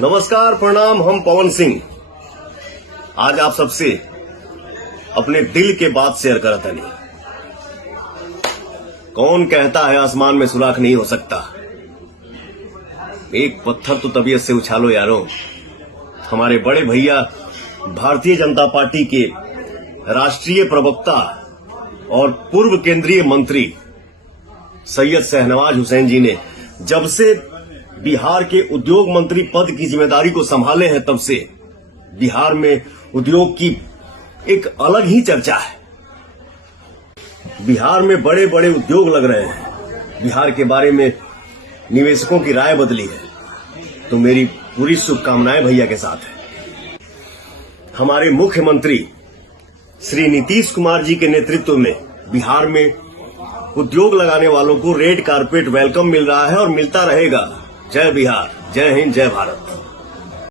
नमस्कार, प्रणाम। हम पवन सिंह आज आप सबसे अपने दिल के बात शेयर करत हनी। कौन कहता है आसमान में सुराख नहीं हो सकता। एक पत्थर तो तबीयत से उछालो यारो। हमारे बड़े भैया भारतीय जनता पार्टी के राष्ट्रीय प्रवक्ता और पूर्व केंद्रीय मंत्री सैयद शहनवाज हुसैन जी ने जब से बिहार के उद्योग मंत्री पद की जिम्मेदारी को संभाले हैं, तब से बिहार में उद्योग की एक अलग ही चर्चा है। बिहार में बड़े बड़े उद्योग लग रहे हैं। बिहार के बारे में निवेशकों की राय बदली है। तो मेरी पूरी शुभकामनाएं भैया के साथ है। हमारे मुख्यमंत्री श्री नीतीश कुमार जी के नेतृत्व में बिहार में उद्योग लगाने वालों को रेड कारपेट वेलकम मिल रहा है और मिलता रहेगा। जय बिहार, जय हिंद, जय भारत।